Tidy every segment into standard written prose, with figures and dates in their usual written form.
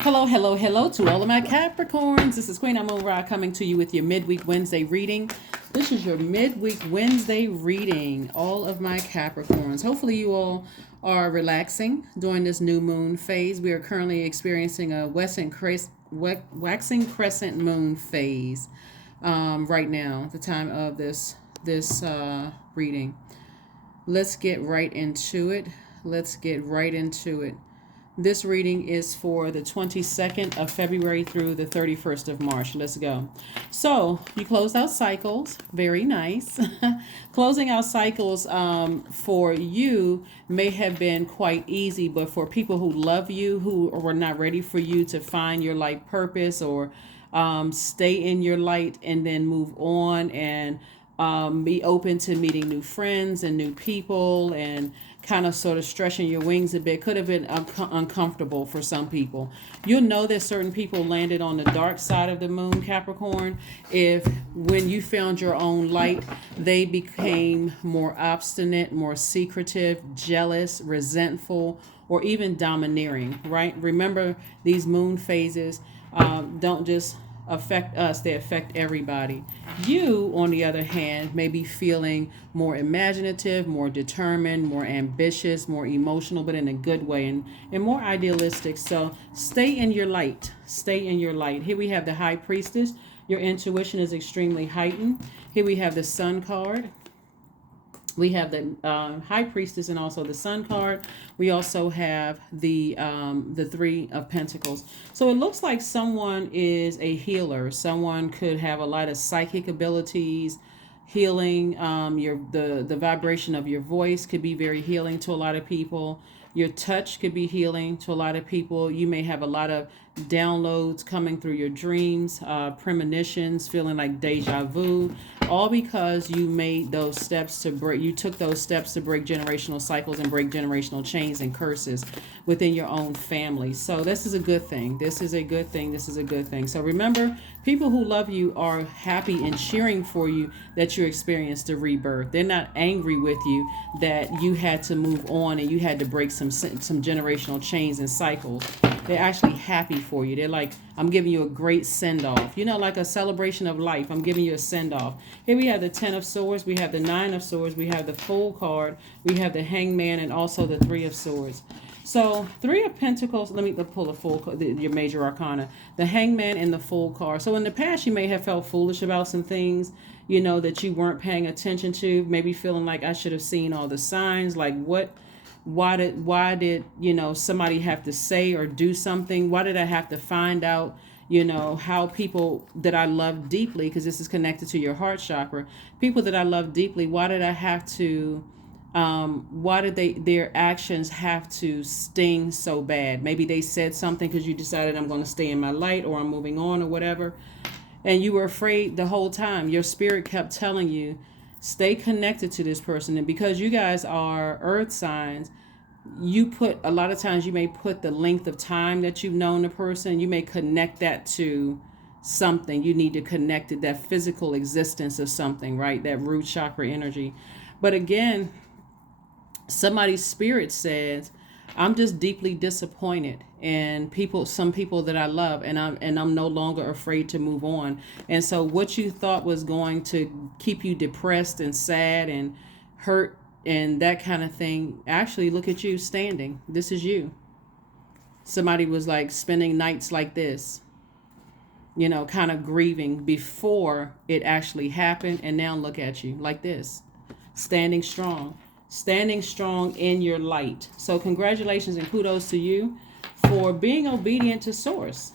Hello, hello, hello to all of my Capricorns. This is Queen Amun Ra coming to you with your midweek Wednesday reading. This is your midweek Wednesday reading, all of my Capricorns. Hopefully you all are relaxing during this new moon phase. We are currently experiencing a waxing crescent moon phase right now, the time of this reading. Let's get right into it. This reading is for the 22nd of February through the 31st of March. Let's go. So you closed out cycles. Very nice. Closing out cycles for you may have been quite easy, but for people who love you, who were not ready for you to find your life purpose or stay in your light and then move on and be open to meeting new friends and new people and kind of sort of stretching your wings a bit could have been uncomfortable for some people. You'll know that certain people landed on the dark side of the moon, Capricorn, if when you found your own light, they became more obstinate, more secretive, jealous, resentful, or even domineering, right? Remember, these moon phases don't just affect us, they affect everybody. You, on the other hand, may be feeling more imaginative, more determined, more ambitious, more emotional, but in a good way, and more idealistic. So stay in your light. Stay in your light. Here we have the High Priestess. Your intuition is extremely heightened. Here we have the Sun card. We have the High Priestess and also the Sun card. We also have the Three of Pentacles. So it looks like someone is a healer. Someone could have a lot of psychic abilities, healing. The vibration of your voice could be very healing to a lot of people. Your touch could be healing to a lot of people. You may have a lot of downloads coming through your dreams, premonitions, feeling like deja vu, all because you made those steps to break, you took those steps to break generational cycles and break generational chains and curses within your own family. So this is a good thing. This is a good thing. So remember, people who love you are happy and cheering for you that you experienced a rebirth. They're not angry with you that you had to move on and you had to break some generational chains and cycles. They're actually happy for you. They're like, I'm giving you a great send-off. Like a celebration of life. I'm giving you a send-off. Here we have the Ten of Swords. We have the Nine of Swords. We have the Fool card. We have the Hangman and also the Three of Swords. So Three of Pentacles, let me pull the Fool, your major arcana. The Hangman and the Fool card. So in the past, you may have felt foolish about some things, that you weren't paying attention to. Maybe feeling like I should have seen all the signs. Like why did somebody have to say or do something? Why did I have to find out how people that I love deeply, because this is connected to your heart chakra, people that I love deeply, why did I have to why did their actions have to sting so bad? Maybe they said something because you decided I'm going to stay in my light or I'm moving on or whatever, and you were afraid the whole time. Your spirit kept telling you, stay connected to this person. And because you guys are earth signs, a lot of times you may put the length of time that you've known a person, you may connect that to something. You need to connect it, that physical existence of something, right? That root chakra energy. But again, somebody's spirit says, I'm just deeply disappointed in some people that I love, and I'm no longer afraid to move on. And so what you thought was going to keep you depressed and sad and hurt and that kind of thing, actually, look at you standing. This is you. Somebody was like spending nights like this, kind of grieving before it actually happened, and now look at you like this, standing strong in your light. So congratulations and kudos to you for being obedient to source.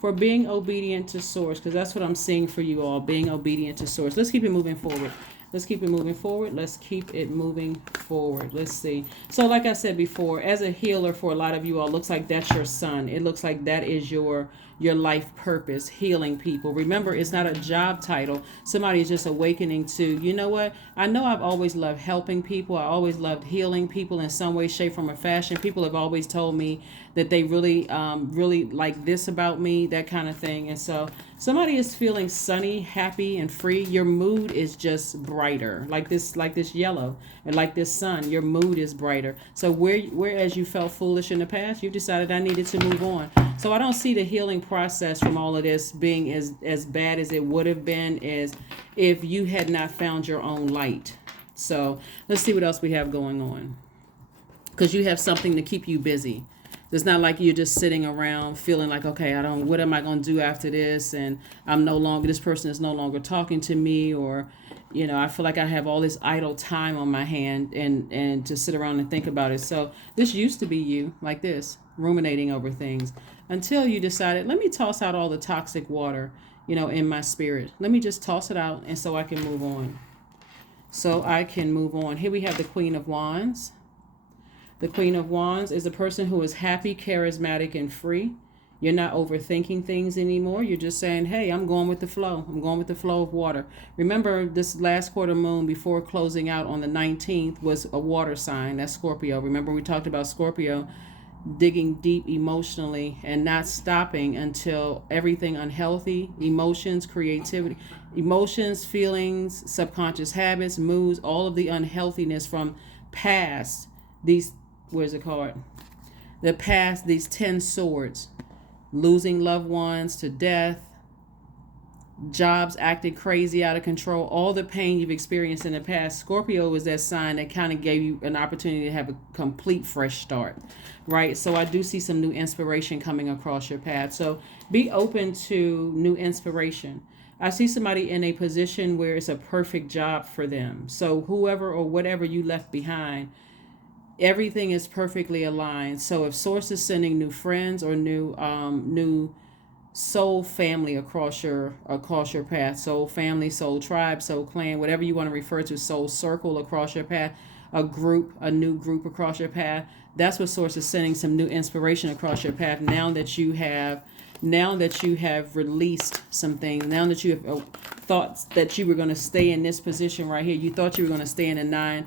Because that's what I'm seeing for you all, being obedient to source. Let's keep it moving forward. Let's keep it moving forward. Let's see. So like I said before, as a healer for a lot of you all, looks like that's your sun. It looks like that is your life purpose, healing people. Remember, it's not a job title. Somebody is just awakening to, you know what? I know I've always loved helping people. I always loved healing people in some way, shape, form, or fashion. People have always told me that they really like this about me, that kind of thing. And so somebody is feeling sunny, happy, and free. Your mood is just brighter, like this yellow, and like this sun. Your mood is brighter. So whereas you felt foolish in the past, you decided I needed to move on. So I don't see the healing process from all of this being as bad as it would have been as if you had not found your own light. So let's see what else we have going on. Because you have something to keep you busy. It's not like you're just sitting around feeling like, okay, what am I going to do after this? And this person is no longer talking to me, or, I feel like I have all this idle time on my hand and to sit around and think about it. So this used to be you, like this, ruminating over things until you decided, let me toss out all the toxic water, in my spirit. Let me just toss it out, and so I can move on. Here we have the Queen of Wands. The Queen of Wands is a person who is happy, charismatic, and free. You're not overthinking things anymore. You're just saying, hey, I'm going with the flow. I'm going with the flow of water. Remember, this last quarter moon before closing out on the 19th was a water sign. That's Scorpio. Remember, we talked about Scorpio digging deep emotionally and not stopping until everything unhealthy, emotions, creativity, emotions, feelings, subconscious habits, moods, all of the unhealthiness from past these. Where's the card? The past, these 10 swords, losing loved ones to death, jobs acting crazy, out of control, all the pain you've experienced in the past. Scorpio was that sign that kind of gave you an opportunity to have a complete fresh start, right? So I do see some new inspiration coming across your path. So be open to new inspiration. I see somebody in a position where it's a perfect job for them. So whoever or whatever you left behind, everything is perfectly aligned. So if Source is sending new friends or new soul family across your path, soul family, soul tribe, soul clan, whatever you want to refer to, soul circle across your path, a new group across your path, that's what Source is sending, some new inspiration across your path. Now that you have released some things, now that you have thought that you were going to stay in this position right here, you thought you were going to stay in the 9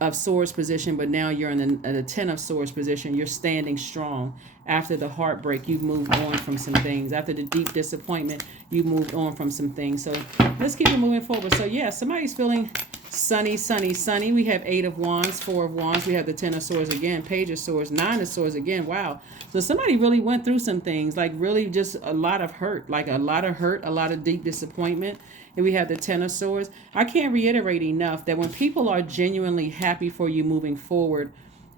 of Swords position, but now you're in the 10 of Swords position. You're standing strong. After the heartbreak, you've moved on from some things. After the deep disappointment, you moved on from some things. So let's keep it moving forward. So yeah, somebody's feeling sunny, sunny, sunny. We have 8 of Wands, 4 of Wands. We have the 10 of Swords again, Page of Swords, 9 of Swords again. Wow. So somebody really went through some things, like really just a lot of hurt, a lot of deep disappointment. And we have the 10 of Swords. I can't reiterate enough that when people are genuinely happy for you moving forward,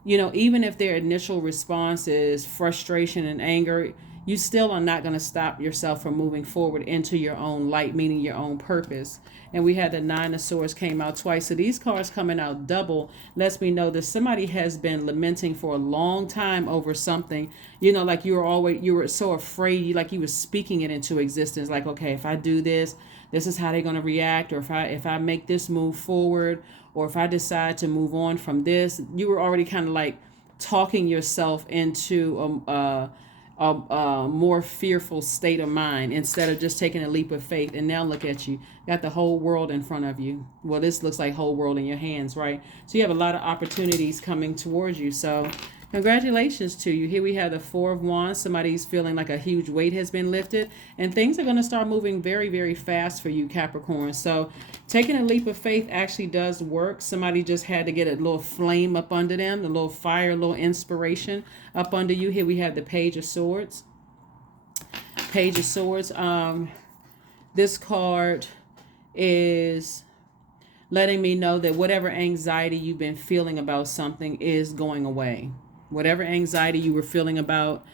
even if their initial response is frustration and anger, you still are not going to stop yourself from moving forward into your own light, meaning your own purpose. And we had the 9 of Swords came out twice. So these cards coming out double lets me know that somebody has been lamenting for a long time over something, like you were so afraid, like you were speaking it into existence. Like, okay, if I do this is how they're going to react. Or if I make this move forward, or if I decide to move on from this, you were already kind of like talking yourself into a more fearful state of mind instead of just taking a leap of faith. And now look at you, got the whole world in front of you. Well, this looks like whole world in your hands, right? So you have a lot of opportunities coming towards you. So congratulations to you. Here we have the 4 of Wands. Somebody's feeling like a huge weight has been lifted, and things are going to start moving very, very fast for you, Capricorn. So taking a leap of faith actually does work. Somebody just had to get a little flame up under them, a little fire, a little inspiration up under you. Here we have the Page of Swords. Page of Swords. This card is letting me know that whatever anxiety you've been feeling about something is going away. Whatever anxiety you were feeling about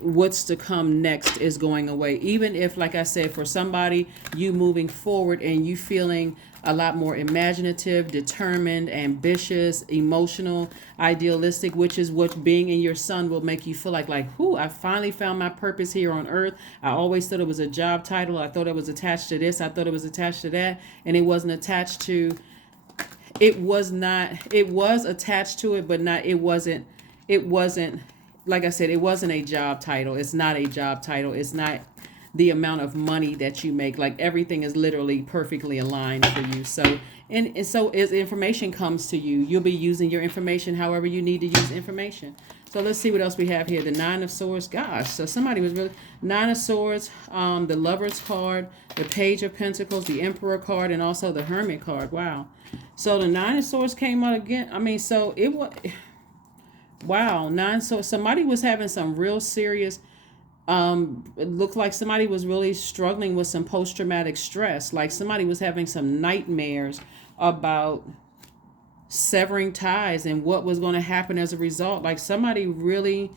what's to come next is going away. Even if, like I said, for somebody, you moving forward and you feeling a lot more imaginative, determined, ambitious, emotional, idealistic, which is what being in your sun will make you feel like, whoo, I finally found my purpose here on earth. I always thought it was a job title. I thought it was attached to this. I thought it was attached to that. And it wasn't attached to, it was attached to it, but it wasn't, like I said, it wasn't a job title. It's not a job title. It's not the amount of money that you make. Like everything is literally perfectly aligned for you. So, and so as information comes to you, you'll be using your information however you need to use information. So let's see what else we have here. The 9 of Swords. Gosh, so somebody was really 9 of Swords, the Lover's card, the Page of Pentacles, the Emperor card, and also the Hermit card. Wow. So the 9 of Swords came out again. I mean, so it was, Wow, nine. So somebody was having some real serious. It looked like somebody was really struggling with some post traumatic stress. Like somebody was having some nightmares about severing ties and what was going to happen as a result. Like somebody really,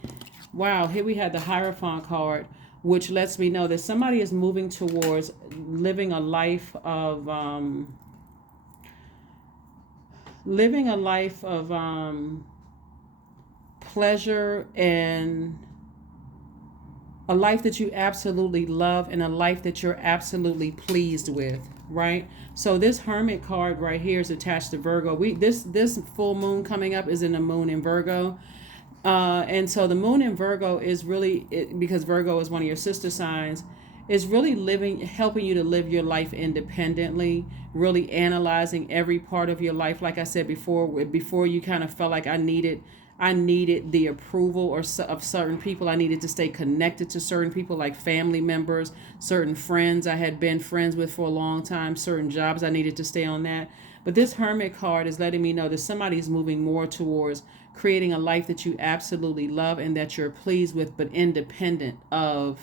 wow, here we had the Hierophant card, which lets me know that somebody is moving towards living a life of, living a life of pleasure, and a life that you absolutely love, and a life that you're absolutely pleased with, right? So this Hermit card right here is attached to Virgo. This full moon coming up is in the moon in Virgo. And so the moon in Virgo is really, because Virgo is one of your sister signs, is really helping you to live your life independently, really analyzing every part of your life. Like I said before you kind of felt like I needed the approval of certain people. I needed to stay connected to certain people, like family members, certain friends I had been friends with for a long time, certain jobs I needed to stay on that. But this Hermit card is letting me know that somebody's moving more towards creating a life that you absolutely love and that you're pleased with, but independent of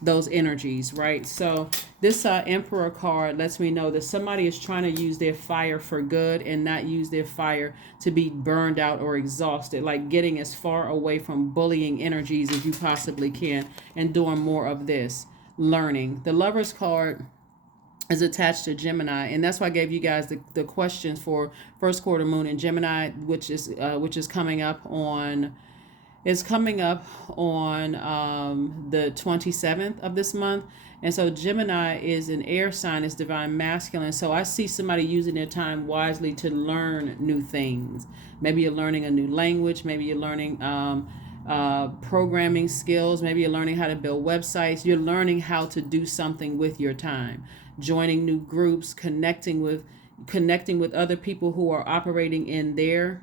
those energies, right? So this Emperor card lets me know that somebody is trying to use their fire for good and not use their fire to be burned out or exhausted, like getting as far away from bullying energies as you possibly can and doing more of this learning. The Lovers card is attached to Gemini, and that's why I gave you guys the questions for first quarter moon in Gemini, which is coming up on, the 27th of this month. And so Gemini is an air sign, is divine masculine. So I see somebody using their time wisely to learn new things. Maybe you're learning a new language. Maybe you're learning programming skills. Maybe you're learning how to build websites. You're learning how to do something with your time. Joining new groups, connecting with other people who are operating in their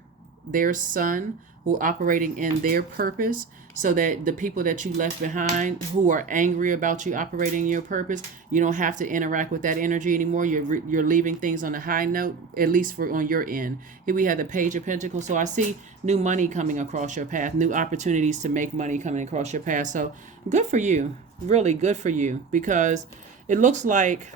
sun, who are operating in their purpose, so that the people that you left behind who are angry about you operating in your purpose, you don't have to interact with that energy anymore. You're leaving things on a high note, at least for on your end. Here we have the Page of Pentacles. So I see new money coming across your path, new opportunities to make money coming across your path. So good for you, really good for you, because it looks like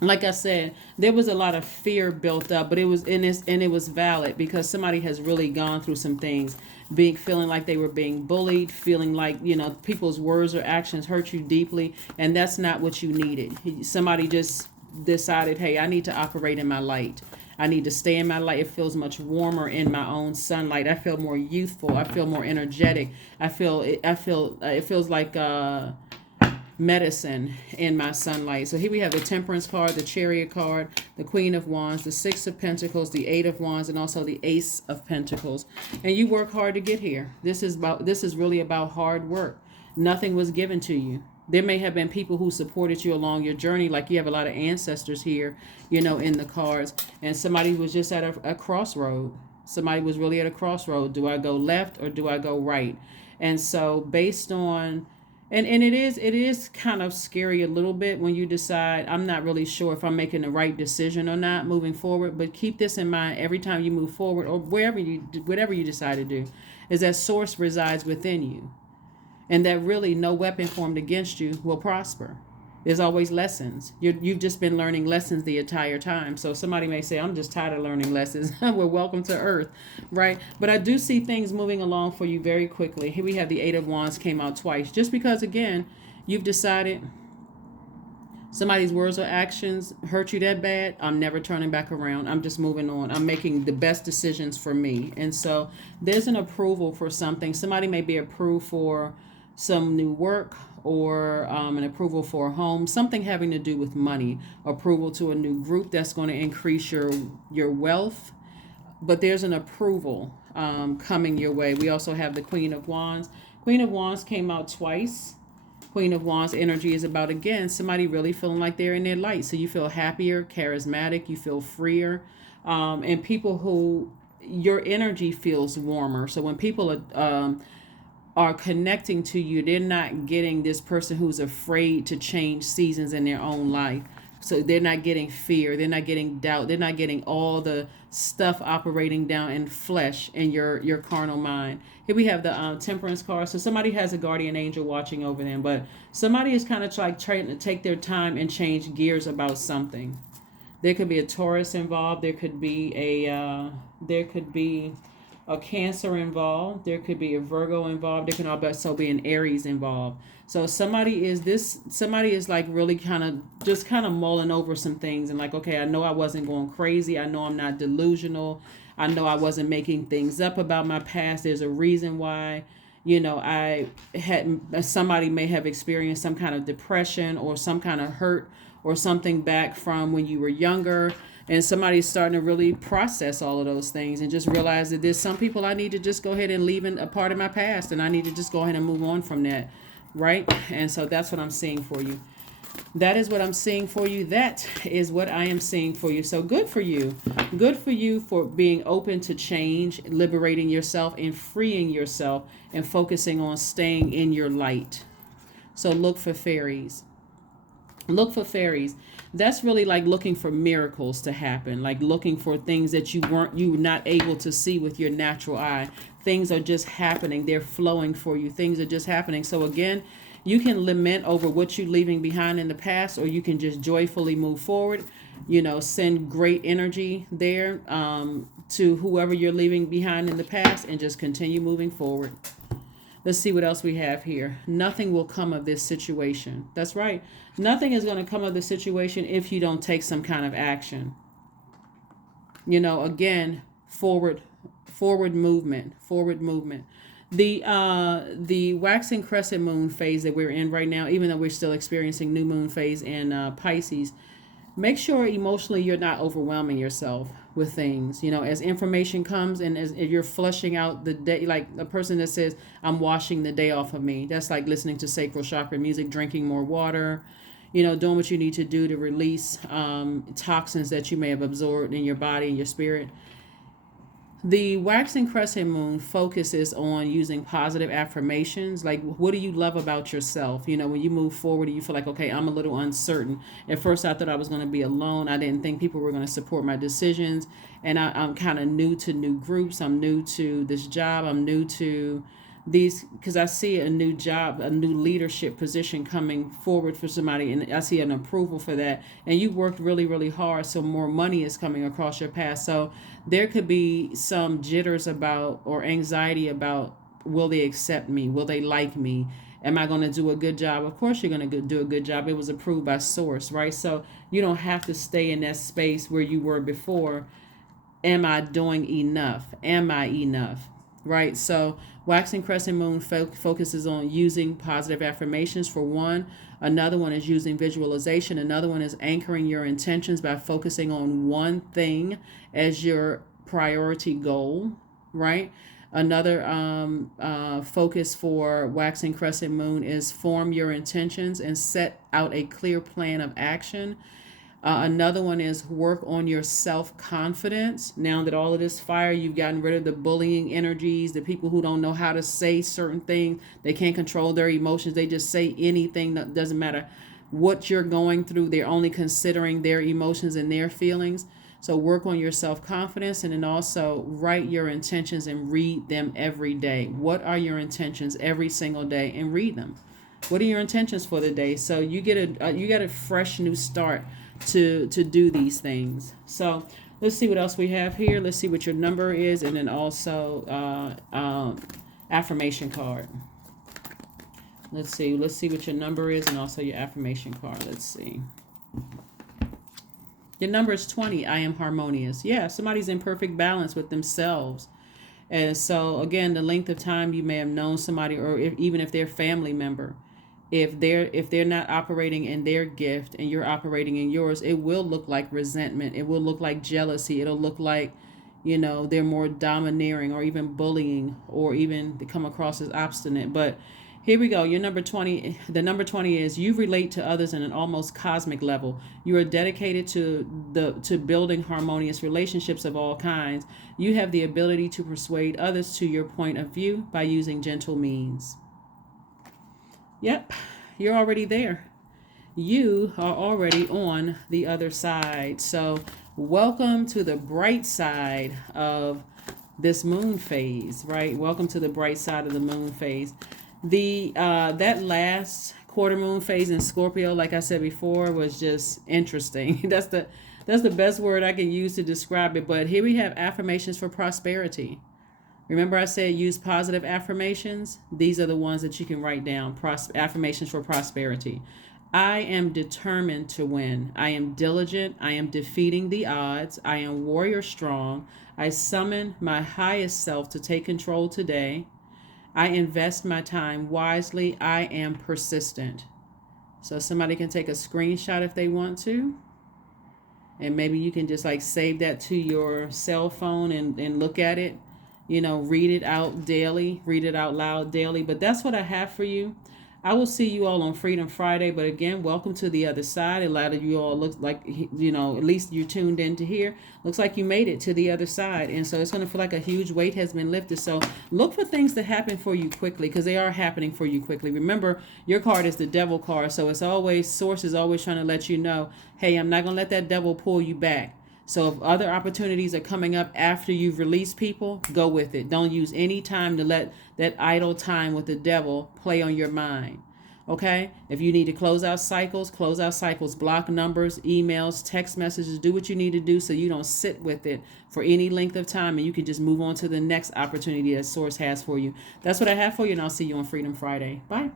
I said, there was a lot of fear built up, but it was it was valid, because somebody has really gone through some things, feeling like they were being bullied, feeling like, people's words or actions hurt you deeply, and that's not what you needed. Somebody just decided, hey, I need to operate in my light. I need to stay in my light. It feels much warmer in my own sunlight. I feel more youthful. I feel more energetic. It feels like medicine in my sunlight. So here we have the Temperance card, the Chariot card, the Queen of Wands, the Six of Pentacles, the Eight of Wands, and also the Ace of Pentacles. And you work hard to get here. This is really about hard work. Nothing was given to you. There may have been people who supported you along your journey, like you have a lot of ancestors here, in the cards, and somebody was just at a crossroad. Somebody was really at a crossroad. Do I go left or do I go right? And so based on and it is kind of scary a little bit when you decide, I'm not really sure if I'm making the right decision or not moving forward, but keep this in mind every time you move forward, or whatever you decide to do, is that source resides within you, and that really no weapon formed against you will prosper. There's always lessons. You've just been learning lessons the entire time. So somebody may say, I'm just tired of learning lessons. Well, welcome to Earth, right? But I do see things moving along for you very quickly. Here we have the Eight of Wands came out twice. Just because, again, you've decided somebody's words or actions hurt you that bad, I'm never turning back around. I'm just moving on. I'm making the best decisions for me. And so there's an approval for something. Somebody may be approved for some new work, or an approval for a home, something having to do with money, approval to a new group that's going to increase your wealth. But there's an approval coming your way. We also have the Queen of Wands. Queen of Wands came out twice. Queen of Wands energy is about, again, somebody really feeling like they're in their light. So you feel happier, charismatic, you feel freer, and people who your energy feels warmer. So when people are connecting to you, they're not getting this person who's afraid to change seasons in their own life. So they're not getting fear, they're not getting doubt, they're not getting all the stuff operating down in flesh in your carnal mind. Here we have the temperance card. So somebody has a guardian angel watching over them, but somebody is kind of like trying to take their time and change gears about something. There could be a Taurus involved. There could be a Cancer involved. There could be a Virgo involved. There can also be an Aries involved. So somebody is like really kind of mulling over some things and like, okay, I know I wasn't going crazy. I know I'm not delusional. I know I wasn't making things up about my past. There's a reason why. I had somebody may have experienced some kind of depression or some kind of hurt or something back from when you were younger, and somebody's starting to really process all of those things and just realize that there's some people I need to just go ahead and leave in a part of my past, and I need to just go ahead and move on from that, right? And so that's what I'm seeing for you. That is what I'm seeing for you. That is what I am seeing for you. So good for you. Good for you for being open to change, liberating yourself and freeing yourself and focusing on staying in your light. So look for fairies. Look for fairies. That's really like looking for miracles to happen, like looking for things that you were not able to see with your natural eye. Things are just happening. They're flowing for you. Things are just happening. So again, you can lament over what you're leaving behind in the past, or you can just joyfully move forward. Send great energy there to whoever you're leaving behind in the past and just continue moving forward. Let's see what else we have here. Nothing will come of this situation. That's right. Nothing is going to come of the situation if you don't take some kind of action. Again, forward movement. The waxing crescent moon phase that we're in right now, even though we're still experiencing new moon phase in Pisces, make sure emotionally you're not overwhelming yourself with things. As information comes and as if you're flushing out the day, like a person that says, I'm washing the day off of me. That's like listening to sacral chakra music, drinking more water, doing what you need to do to release toxins that you may have absorbed in your body and your spirit. The waxing crescent moon focuses on using positive affirmations. Like, what do you love about yourself? When you move forward and you feel like, okay, I'm a little uncertain. At first, I thought I was going to be alone. I didn't think people were going to support my decisions. And I'm kind of new to new groups. I'm new to this job. I'm new to these, because I see a new job, a new leadership position coming forward for somebody, and I see an approval for that. And you worked really, really hard, so more money is coming across your path. So there could be some jitters about or anxiety about, will they accept me? Will they like me? Am I going to do a good job? Of course you're going to do a good job. It was approved by source, right? So you don't have to stay in that space where you were before. Am I doing enough? Am I enough? Right? So waxing crescent moon focuses on using positive affirmations for one. Another one is using visualization. Another one is anchoring your intentions by focusing on one thing as your priority goal, right? Another focus for waxing crescent moon is form your intentions and set out a clear plan of action. Another one is work on your self-confidence. Now that all of this fire, you've gotten rid of the bullying energies, the people who don't know how to say certain things. They can't control their emotions. They just say anything. That doesn't matter what you're going through. They're only considering their emotions and their feelings. So work on your self-confidence, and then also write your intentions and read them every day. What are your intentions every single day? And read them. What are your intentions for the day? So you get a fresh new start to do these things. So let's see what else we have here. Let's see what your number is, and then also affirmation card. Let's see what your number is, and also your affirmation card. Let's see. Your number is 20. I am harmonious. Yeah, somebody's in perfect balance with themselves. And so again, the length of time you may have known somebody, or even if they're a family member, if they're not operating in their gift and you're operating in yours, it will look like resentment. It will look like jealousy. It'll look like, they're more domineering or even bullying, or even they come across as obstinate. But here we go. Your number 20, the number 20 is you relate to others in an almost cosmic level. You are dedicated to building harmonious relationships of all kinds. You have the ability to persuade others to your point of view by using gentle means. Yep, you're already there. you are already on the other side. So welcome to the bright side of this moon phase, right? Welcome to the bright side of the moon phase. The that last quarter moon phase in Scorpio, like I said before, was just interesting. That's the best word I can use to describe it. But here we have affirmations for prosperity. Remember I said use positive affirmations? These are the ones that you can write down. Affirmations for prosperity. I am determined to win. I am diligent. I am defeating the odds. I am warrior strong. I summon my highest self to take control today. I invest my time wisely. I am persistent. So somebody can take a screenshot if they want to. And maybe you can just like save that to your cell phone and look at it. You know, read it out daily, read it out loud daily. But that's what I have for you. I will see you all on Freedom Friday. But again, welcome to the other side. A lot of you all look like, you know, at least you tuned in to here. Looks like you made it to the other side. And so it's going to feel like a huge weight has been lifted. So look for things to happen for you quickly, because they are happening for you quickly. Remember, your card is the devil card. So it's always, source is always trying to let you know, hey, I'm not going to let that devil pull you back. So if other opportunities are coming up after you've released people, go with it. Don't use any time to let that idle time with the devil play on your mind. Okay? If you need to close out cycles, block numbers, emails, text messages, do what you need to do so you don't sit with it for any length of time and you can just move on to the next opportunity that Source has for you. That's what I have for you, and I'll see you on Freedom Friday. Bye.